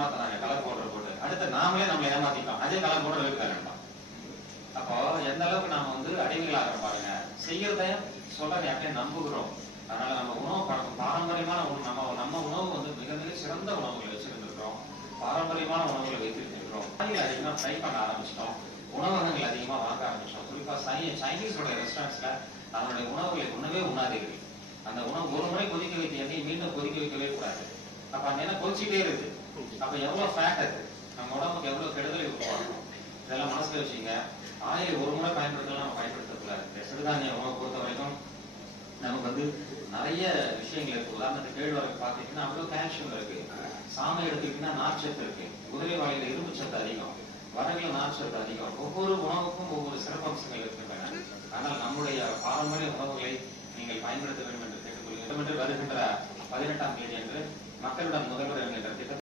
ஏமாத்துறாங்க colour powder போட்டு. அடுத்து நாமளே நம்மளை ஏமாத்திட்டோம், அதே கலர் பவுடர் வைக்க. அப்போ எந்த அளவுக்கு நாம அடிமைகளாக பாருங்க. செய்யறத சொல்றதை அப்படியே நம்புகிறோம். அதனால நம்ம உணவு பழக்கம் பாரம்பரியமான உணவு, நம்ம உணவு மிக மிக சிறந்த உணவுகளை வச்சிருந்திருக்கிறோம். பாரம்பரியமான உணவுகளை வைத்திருக்கிறோம். அதிகமா ட்ரை பண்ண ஆரம்பிச்சிட்டோம். உணவகங்கள் அதிகமா வாங்க ஆரம்பிச்சோம். குறிப்பா சைனீஸோட ரெஸ்டாரண்ட்ஸ்ல அதனுடைய உணவுகளை உணவே உண்ணாதீர்கள். அந்த உணவு ஒரு முறை கொதிக்க வைத்த எண்ணெய் மீண்டும் கொதிக்க வைக்கவே கூடாது. அப்ப அந்த எண்ணெய் கொதிச்சுட்டே இருக்கு. அப்ப எவ்வளவு ஃபேட் இருக்கு, நம்ம உடம்புக்கு எவ்வளவு கெடுதலை உருவாக்கும். இதெல்லாம் மனசுல வச்சுங்க. ஆயிலை ஒரு முறை பயன்படுத்தலாம், நம்ம பயன்படுத்தக்கூடாது. சிறுதானிய உணவை பொறுத்த வரைக்கும் நமக்கு நிறைய விஷயங்கள் இருக்கு. உதாரணத்துக்கு கேழ்வரகு பார்த்தீங்கன்னா அவ்வளவு கால்சியம் இருக்கு. சாமை எடுத்துக்கிட்டீங்கன்னா நார்ச்சத்து இருக்கு. குதிரை வாழையில இரும்பு சத்து அதிகம், வரகுல நார்ச்சத்து அதிகம். ஒவ்வொரு உணவுக்கும் ஒவ்வொரு சிறப்பம்சங்கள் இருக்கின்றன. ஆனால் நம்முடைய பாரம்பரிய உணவுகளை நீங்கள் பயன்படுத்த வேண்டும் என்று கேட்டுக்கொள்கிறேன். வருகின்ற 18ஆம் தேதி அன்று மக்களுடன் முதல்வர் என்கின்ற திட்டத்தை